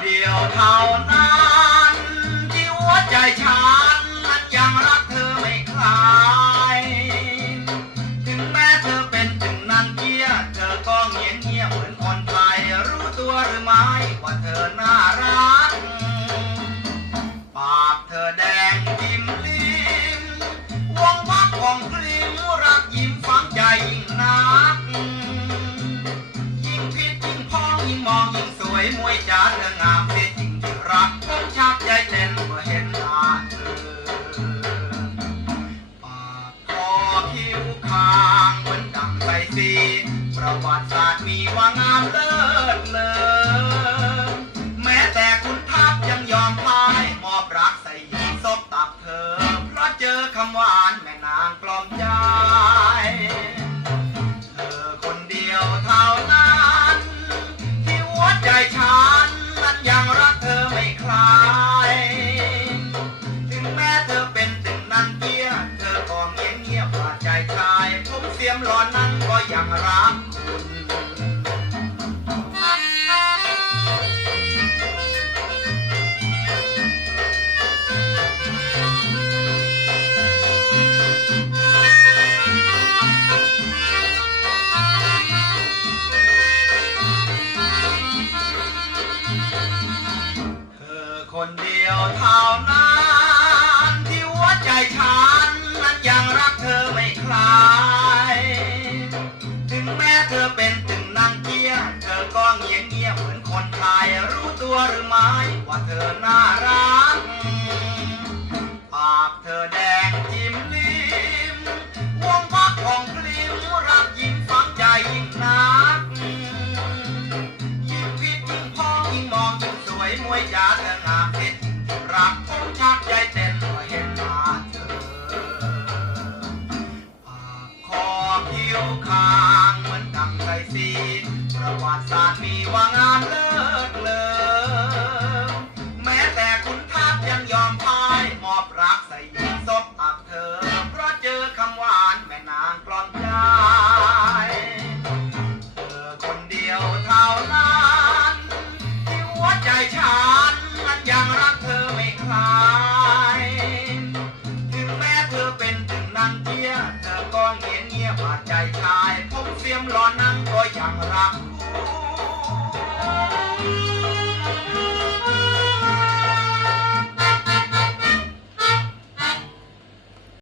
เดี่ยวเท่านั้นที่หัวใจฉันนั้นยังรักเธอไม่คลาย ถึงแม้เธอเป็นถึงนางเกียเธอก็เงียบเงียบเหมือนคนไทยรู้ตัวหรือไม่ว่าเธอน่ารัก วยมวยจ๋าเธองามเสียจริงที่รักผมชักใจเต้นเมื่อเห็นหน้าเธอปากคอคิ้วคางเหมือนดังใสสีประวัติศาสตร์มีว่างามเลิศเลอแม้แต่คุณทัพยังยอมพ่ายมอบรักใส่หญิงซบตักเธอ เพราะเจอคำหวา หั คนเดียวเท่านั้นที่หัวใจฉันนั้นยังรักเธอไม่คลาย ถึงแม้เธอเป็นถึงนางเกียเธอก็เงียบเงียบเหมือนคนไทยรู้ตัวหรือไม่ว่าเธอน่ารักปากเธอแดงาเธองามเพชรรักผมชักใจเต้นเมื่อเห็นหน้าเธอปากคอคิ้วคางเหมือนดังไสสีประวัติศาสตร์มีว่างามเลิศเลอแม้แต่คุณทัพยังยอมพ่ายมอบรักใส่หญิงซบตักเธอ ใจชายพบเสียมรอนั่งก็ยังรักคู่